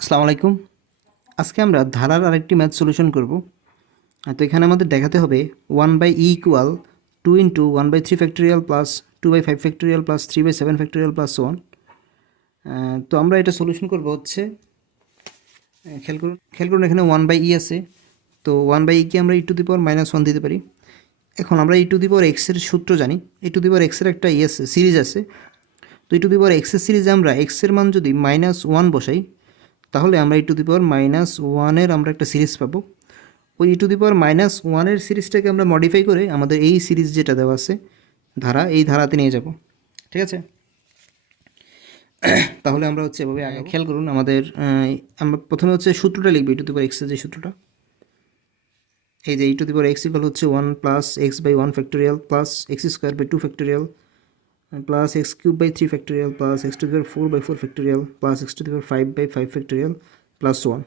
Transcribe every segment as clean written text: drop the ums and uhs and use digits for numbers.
আসসালামু আলাইকুম। আজকে আমরা ধারার আরেকটি ম্যাথ সলিউশন করব। তো এখানে আমাদের দেখাতে হবে 1/e equal 2 into 1/3 factorial plus 2/5 factorial plus 3/7 factorial plus 1। তো আমরা এটা সলিউশন করব হচ্ছে খেয়াল করুন এখানে 1/e আছে। তো 1/e কে আমরা e⁻−1 দিতে পারি। এখন আমরা e⁻x এর সূত্র জানি। e⁻x এর একটা আছে, সিরিজ আছে। তো e⁻x এর সিরিজে আমরা x এর মান যদি -1 বসাই, তাহলে আমরা e⁻−1 আমরা একটা সিরিজ পাবো। ওই e⁻−1 সিরিজটাকে আমরা মডিফাই করে আমাদের এই সিরিজ যেটা দেওয়া আছে ধারা, এই ধারাতে নিয়ে যাব। ঠিক আছে, তাহলে আমরা হচ্ছে এভাবে আগে খেয়াল করুন আমাদের আমরা প্রথমে হচ্ছে সূত্রটা লিখবো e⁻x এর যে সূত্রটা, এই যে e⁻x ইকুয়াল হচ্ছে 1 plus x/1 factorial plus x²/2 factorial plus x³ 3 factorial plus x⁴/4 factorial plus x⁵/5 factorial plus 1।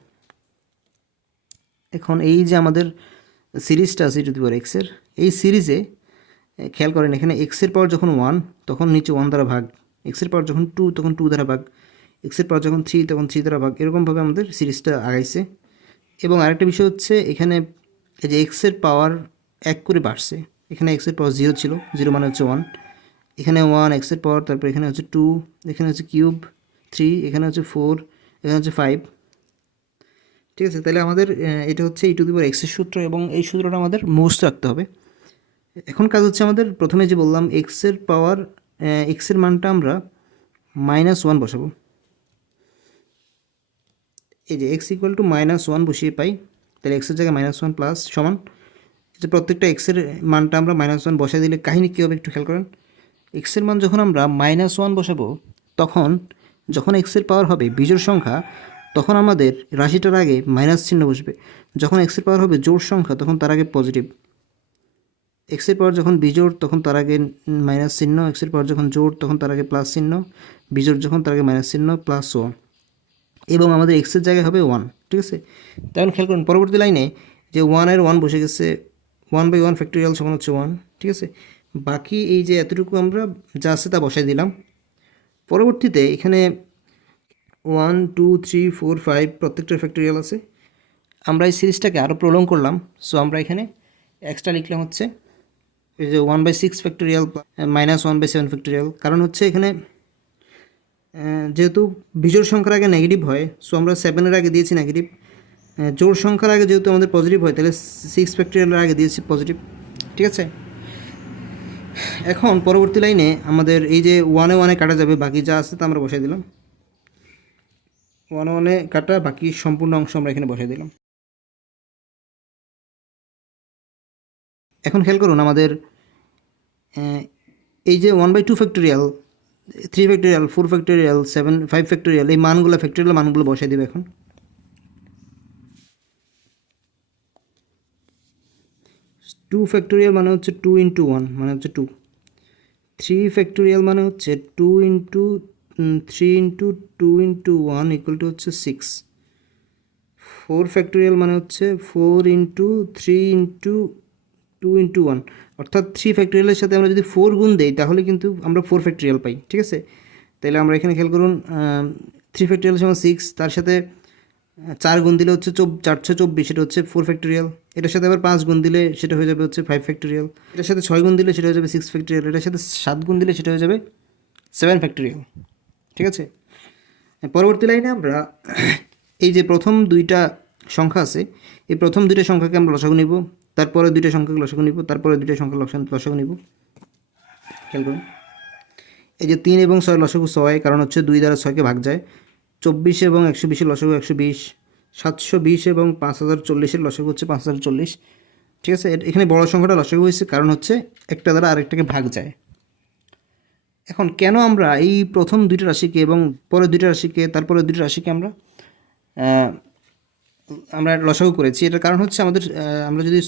এখন এই যে আমাদের সিরিজটা আছে e⁻x এর, এই সিরিজে খেয়াল করেন এখানে x এর পাওয়ার যখন 1 তখন নিচে 1 দ্বারা ভাগ, x এর পাওয়ার যখন 2 তখন 2 দ্বারা ভাগ, x এর পাওয়ার যখন 3 তখন 3 দ্বারা ভাগ, এরকমভাবে আমাদের সিরিজটা আগাইছে। এবং আরেকটা বিষয় হচ্ছে এখানে এই যে x এর পাওয়ার 1 করে বাড়ছে। এখানে x এর পাওয়ার 0 ছিল, 0 মানে হচ্ছে 1, এখানে 1 x এর পাওয়ার, তারপর এখানে হচ্ছে 2, এখানে হচ্ছে কিউব 3, এখানে হচ্ছে 4, এখানে হচ্ছে 5। ঠিক আছে, তাহলে আমাদের এটা হচ্ছে e⁻x এর সূত্র এবং এই সূত্রটা আমাদের মুখস্থ রাখতে হবে। এখন কাজ হচ্ছে আমাদের প্রথমে যে বললাম x এর পাওয়ার, x এর মানটা আমরা -1 বসাবো। এই যে x ইকুয়াল টু -1 বসিয়ে পাই, তাহলে x এর জায়গায় -1 প্লাস সমান, যে প্রত্যেকটা x এর মানটা আমরা -1 বসাই দিলে কাহিনী কী হবে একটু খেয়াল করেন। x এর মান যখন আমরা -1 বসাবো, তখন যখন x এর পাওয়ার হবে বিজোড় সংখ্যা, তখন আমাদের রাশিটার আগে মাইনাস চিহ্ন বসবে। যখন x এর পাওয়ার হবে জোড় সংখ্যা, তখন তার আগে পজিটিভ। x এর পাওয়ার যখন বিজোড়, তখন তার আগে মাইনাস চিহ্ন, x এর পাওয়ার যখন জোড়, তখন তার আগে প্লাস চিহ্ন, বিজোড় যখন তার আগে মাইনাস চিহ্ন, প্লাস 1, এবং আমাদের x এর জায়গায় হবে 1। ঠিক আছে, তখন খেয়াল করুন পরবর্তী লাইনে যে 1 এর 1 বসে গেছে, 1/1 ফ্যাক্টোরিয়াল সমান হচ্ছে 1। ঠিক আছে, বাকি এই যে এতটুকু আমরা যা আছে তা বসাই দিলাম। পরবর্তীতে এখানে 1 2 3 4 5 প্রত্যেকটা ফ্যাক্টোরিয়াল আছে। আমরা এই সিরিজটাকে আরও প্রলং করলাম। সো আমরা এখানে এক্সট্রা লিখলাম হচ্ছে এই যে 1/6 ফ্যাক্টোরিয়াল -1/7 ফ্যাক্টোরিয়াল। কারণ হচ্ছে এখানে যেহেতু বিজোড় সংখ্যার আগে নেগেটিভ হয়, সো আমরা 7-এর আগে দিয়েছি নেগেটিভ। জোড় সংখ্যার আগে যেহেতু আমাদের পজিটিভ হয়, তাহলে 6 ফ্যাক্টোরিয়ালের আগে দিয়েছি পজিটিভ। ঠিক আছে, এখন পরবর্তী লাইনে আমাদের এই যে 1-এ কাটা যাবে, বাকি যা আছে তা আমরা বসাই দিলাম। 1-এ কাটা বাকি সম্পূর্ণ অংশ আমরা এখানে বসাই দিলাম। এখন খেয়াল করুন আমাদের এই যে 1/2 ফ্যাক্টোরিয়াল, 3 ফ্যাক্টোরিয়াল, 4 ফ্যাক্টোরিয়াল, 5 ফ্যাক্টোরিয়াল, এই মানগুলো ফ্যাক্টোরিয়াল মানগুলো বসাই দেবে। এখন 2 ফ্যাক্টোরিয়াল মানে হচ্ছে 2 ইন্টু 1 মানে হচ্ছে 2, 3 ফ্যাক্টোরিয়াল মানে হচ্ছে 2 into 3 into 2 into 1 equal to হচ্ছে 6, 4 ফ্যাক্টোরিয়াল মানে হচ্ছে 4 ইন্টু 3 ইন্টু 2 ইন্টু 1, অর্থাৎ 3 ফ্যাক্টোরিয়ালের সাথে আমরা যদি 4 গুণ দেই তাহলে কিন্তু আমরা 4 ফ্যাক্টোরিয়াল পাই। ঠিক আছে, তাহলে আমরা এখানে খেয়াল করুন 3 ফ্যাক্টোরিয়াল সমান 6, তার সাথে 4 গুণ দিলে হচ্ছে 424, সেটা হচ্ছে 4 ফ্যাক্টোরিয়াল। এটার সাথে আবার 5 গুণ দিলে সেটা হয়ে যাবে হচ্ছে 5 ফ্যাক্টোরিয়াল। এটার সাথে 6 গুণ দিলে সেটা হয়ে যাবে 6 ফ্যাক্টোরিয়াল। এটার সাথে 7 গুণ দিলে সেটা হয়ে যাবে 7 ফ্যাক্টোরিয়াল। ঠিক আছে, পরবর্তী লাইনে আমরা এই যে প্রথম দুইটা সংখ্যা আছে, এই প্রথম দুইটা সংখ্যাকে আমরা লসাগু নিব, তারপরে দুইটা সংখ্যাকে লসাগু নিব, তারপরে দুইটা সংখ্যা লসাগু নিব। খেয়াল করুন এই যে 3 এবং 6 লসাগু 6, কারণ হচ্ছে 2 দ্বারা 6কে ভাগ যায়। 24 এবং 120 লসাগু 120, 720 এবং 5040 লসাগু হচ্ছে 5040। ঠিক আছে, এখানে বড় সংখ্যাটা লসাগু হয়েছে কারণ হচ্ছে একটা দ্বারা আরেকটাকে ভাগ যায়। এখন কেন আমরা এই প্রথম দুইটা রাশিকে এবং পরের দুইটা রাশিকে, তারপরে দুইটা রাশিকে আমরা লসাগু করেছি, এটার কারণ হচ্ছে আমরা যদি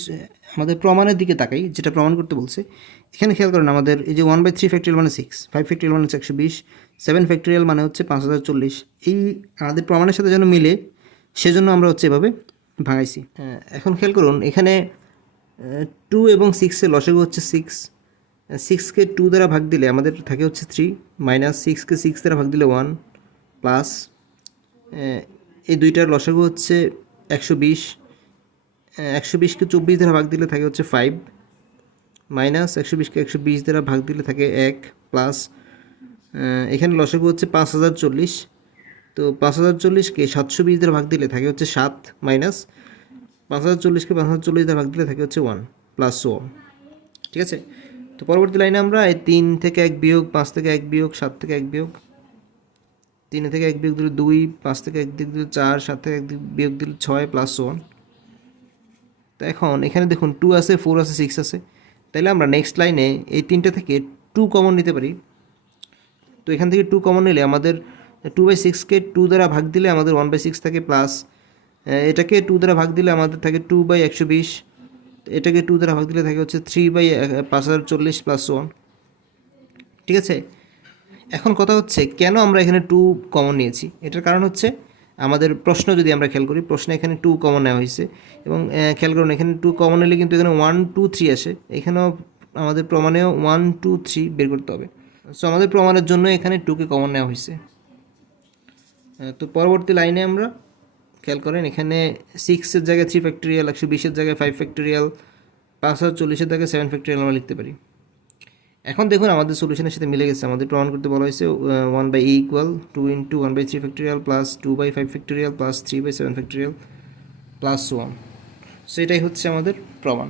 আমাদের প্রমাণের দিকে তাকাই, যেটা প্রমাণ করতে বলছে, এখানে খেয়াল করেন আমাদের এই যে 1/3 ফ্যাক্টোরিয়াল মানে 6, 5 ফ্যাক্টোরিয়াল মানে হচ্ছে 120, 7 ফ্যাক্টোরিয়াল মানে হচ্ছে 5040। এই আমাদের প্রমাণের সাথে যেন মিলে, সেজন্য আমরা হচ্ছে এভাবে ভাঙাইছি। এখন খেয়াল করুন এখানে 2 এবং 6-এর লসাগু হচ্ছে 6, 6কে 2 দ্বারা ভাগ দিলে আমাদের থাকে হচ্ছে 3, মাইনাস 6কে 6 দ্বারা ভাগ দিলে 1, প্লাস এই দুইটার লসাগু হচ্ছে 120, 120কে 24 দ্বারা ভাগ দিলে থাকে হচ্ছে 5, মাইনাস 120কে 120 দ্বারা ভাগ দিলে থাকে 1, প্লাস এখানে লসাগু হচ্ছে 5040, তো 5040কে 720 দ্বারা ভাগ দিলে থাকে হচ্ছে 7, মাইনাস 5040কে 5040 দ্বারা ভাগ দিলে থাকে হচ্ছে 1, প্লাস 1। ঠিক আছে, তো পরবর্তী লাইনে আমরা এই 3 থেকে 1 বিয়োগ, 5 থেকে 1 বিয়োগ, 7 থেকে 1 বিয়োগ, 3 থেকে 1 বিয়োগ দিলে 2, 5 থেকে 1 দিক দিলে 4, 7 থেকে 1 বিয়োগ দিলে 6, প্লাস 1। তো এখন এখানে দেখুন 2 আছে, 4 আছে, 6 আছে, তাইলে আমরা নেক্সট লাইনে এই 3টা থেকে 2 কমন নিতে পারি। তো এখান থেকে 2 কমন নিলে আমাদের 2/6কে 2 দ্বারা ভাগ দিলে আমাদের 1/6 থাকে, প্লাস এটাকে 2 দ্বারা ভাগ দিলে আমাদের থাকে 2/120, এটাকে 2 দ্বারা ভাগ দিলে থাকে হচ্ছে 3/5040 প্লাস 1। ঠিক আছে, এখন কথা হচ্ছে কেন আমরা এখানে 2 কমন নিয়েছি। এটার কারণ হচ্ছে আমাদের প্রশ্ন যদি আমরা খেয়াল করি, প্রশ্নে এখানে 2 কমন নেওয়া হয়েছে, এবং খেয়াল করুন এখানে 2 কমন নিলে কিন্তু এখানে 1 2 3 আসে, এখানেও আমাদের প্রমাণেও 1 2 3 বের করতে হবে। সো আমাদের প্রমাণের জন্য এখানে 2কে কমন নেওয়া হয়েছে। তো পরবর্তী লাইনে আমরা খেয়াল করেন এখানে 6-এর জায়গায় 3 ফ্যাক্টরিয়াল, 120-এর জায়গায় 5 ফ্যাক্টরিয়াল, 5040-এর জায়গায় 7 ফ্যাক্টরিয়াল আমরা লিখতে পারি। এখন দেখুন আমাদের সলিউশনের সাথে মিলে গেছে। আমাদের প্রমাণ করতে বলা হয়েছে 1/e equal 2 × 1/3 factorial plus 2/5 factorial plus 3/7 factorial plus 1। So এটাই হচ্ছে আমাদের প্রমাণ।